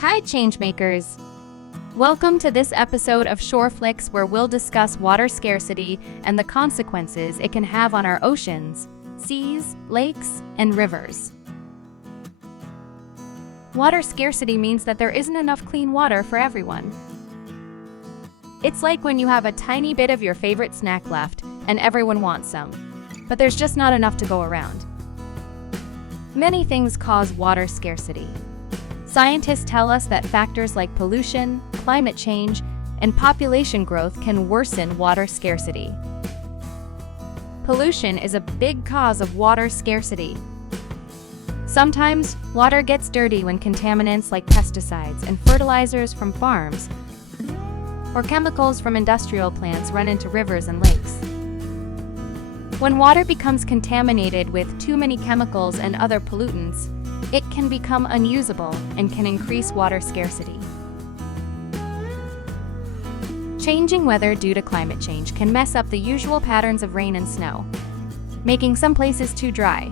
Hi, Changemakers! Welcome to this episode of Shore Flicks, where we'll discuss water scarcity and the consequences it can have on our oceans, seas, lakes, and rivers. Water scarcity means that there isn't enough clean water for everyone. It's like when you have a tiny bit of your favorite snack left and everyone wants some, but there's just not enough to go around. Many things cause water scarcity. Scientists tell us that factors like pollution, climate change, and population growth can worsen water scarcity. Pollution is a big cause of water scarcity. Sometimes, water gets dirty when contaminants like pesticides and fertilizers from farms or chemicals from industrial plants run into rivers and lakes. When water becomes contaminated with too many chemicals and other pollutants, it can become unusable and can increase water scarcity. Changing weather due to climate change can mess up the usual patterns of rain and snow, making some places too dry.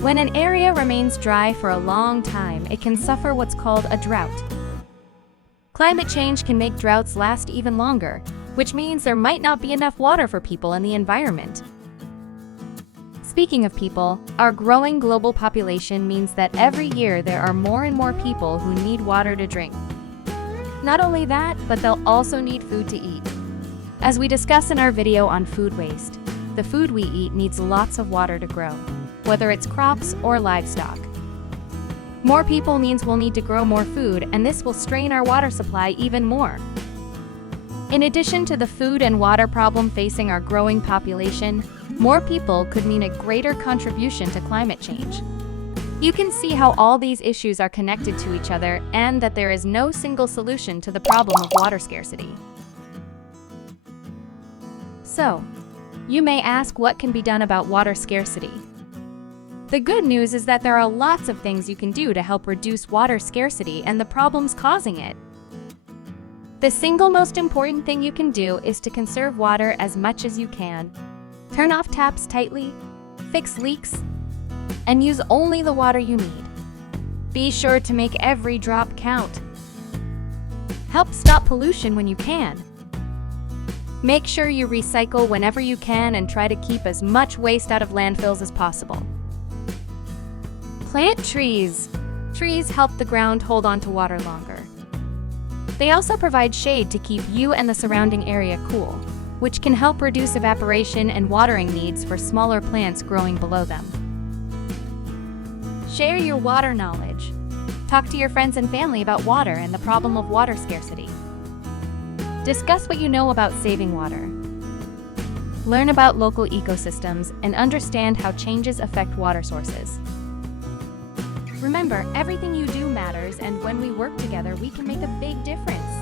When an area remains dry for a long time, it can suffer what's called a drought. Climate change can make droughts last even longer, which means there might not be enough water for people and the environment. Speaking of people, our growing global population means that every year there are more and more people who need water to drink. Not only that, but they'll also need food to eat. As we discuss in our video on food waste, the food we eat needs lots of water to grow, whether it's crops or livestock. More people means we'll need to grow more food, and this will strain our water supply even more. In addition to the food and water problem facing our growing population, more people could mean a greater contribution to climate change. You can see how all these issues are connected to each other and that there is no single solution to the problem of water scarcity. So, you may ask, what can be done about water scarcity? The good news is that there are lots of things you can do to help reduce water scarcity and the problems causing it. The single most important thing you can do is to conserve water as much as you can. Turn off taps tightly, fix leaks, and use only the water you need. Be sure to make every drop count. Help stop pollution when you can. Make sure you recycle whenever you can and try to keep as much waste out of landfills as possible. Plant trees. Trees help the ground hold on to water longer. They also provide shade to keep you and the surrounding area cool, which can help reduce evaporation and watering needs for smaller plants growing below them. Share your water knowledge. Talk to your friends and family about water and the problem of water scarcity. Discuss what you know about saving water. Learn about local ecosystems and understand how changes affect water sources. Remember, everything you do matters, and when we work together, we can make a big difference.